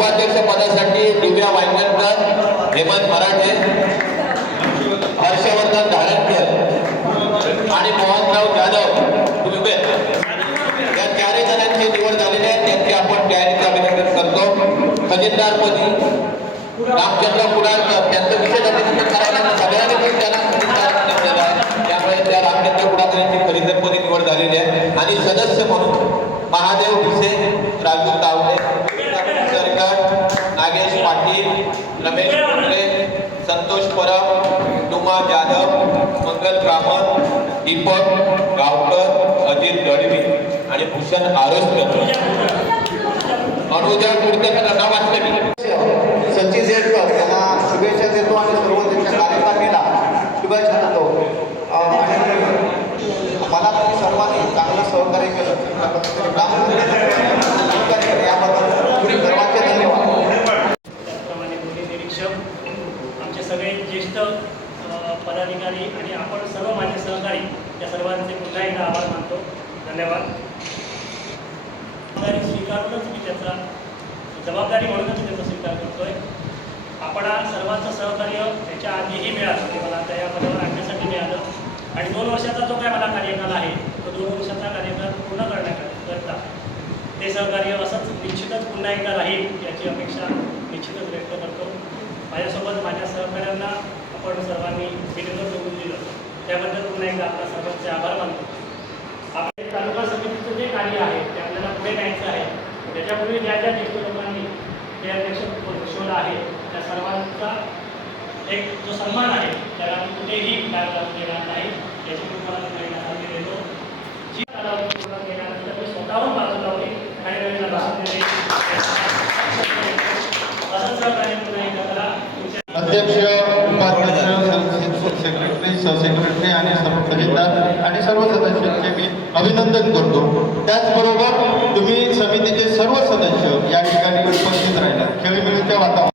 उपाध्यक्ष पदासाठी दिव्या वायमनकर हेमंत मराठे हर्षवर्धन धारणकर आणि मोहनराव जाधव या चारही जणांची निवड झालेली आहे. त्यांची आपण तयारीचं अभिनंदन करतो. खजिनदारपदी रामचंद्र पुराणकर त्यांचं विशेष अभिनंदन करायला सगळ्यांनी त्यांना मंगल कामत दीपक गावकर अजित दळवी आणि भूषण आरोस्कर अनुजा कुडतेकर नाव वाचलं मी. सचिन पदाधिकारी आणि आपण सर्व माझे सहकारी या सर्वांचे पुन्हा एकदा आभार मानतो. धन्यवाद. जबाबदारी स्वीकारूनच मी त्याचा जबाबदारी म्हणूनच मी त्याचा स्वीकार करतोय. आपण सर्वांचं सहकार्य त्याच्या आधीही मिळालं ते मला त्या या पदावर आणण्यासाठी मिळालं. आणि दोन वर्षाचा जो काय मला कार्यकाल आहे तो दोन वर्षाचा कार्यकाल पूर्ण करण्याकरता ते सहकार्य असंच निश्चितच पुन्हा एकदा राहील याची अपेक्षा निश्चितच व्यक्त करतो. त्याबद्दल पुन्हा एकदा आपल्या सर्वांचे आभार मानतो. आपले तालुका समितीचं जे कार्य आहे ते आपल्याला पुढे न्यायचं आहे. त्याच्यापूर्वी ज्या ज्या ज्येष्ठ लोकांनी जे अध्यक्ष शोध आहे त्या सर्वांचा एक जो सन्मान आहे त्याला कुठेही काय लागू देणार नाही. याची तुम्हाला पुन्हा देतो. जी कालावधी पूर्ण केल्यानंतर मी स्वतःहून बाजू लावली. काही वेळेला भाषण देणे असंच सहकार्य पुन्हा एकदा करा. अध्यक्ष सेक्रेटरी सहसेक्रेटरी आणि सर्व खजिनदार आणि सर्व सदस्यांचे मी अभिनंदन करतो. त्याचबरोबर तुम्ही समितीचे सर्व सदस्य या ठिकाणी उपस्थित राहिला. खेळीमेळीच्या वातावरण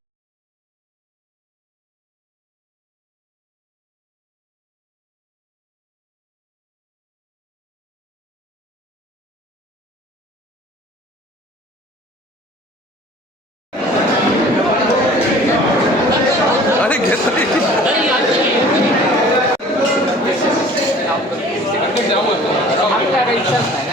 आमच्या काही इच्छाच नाही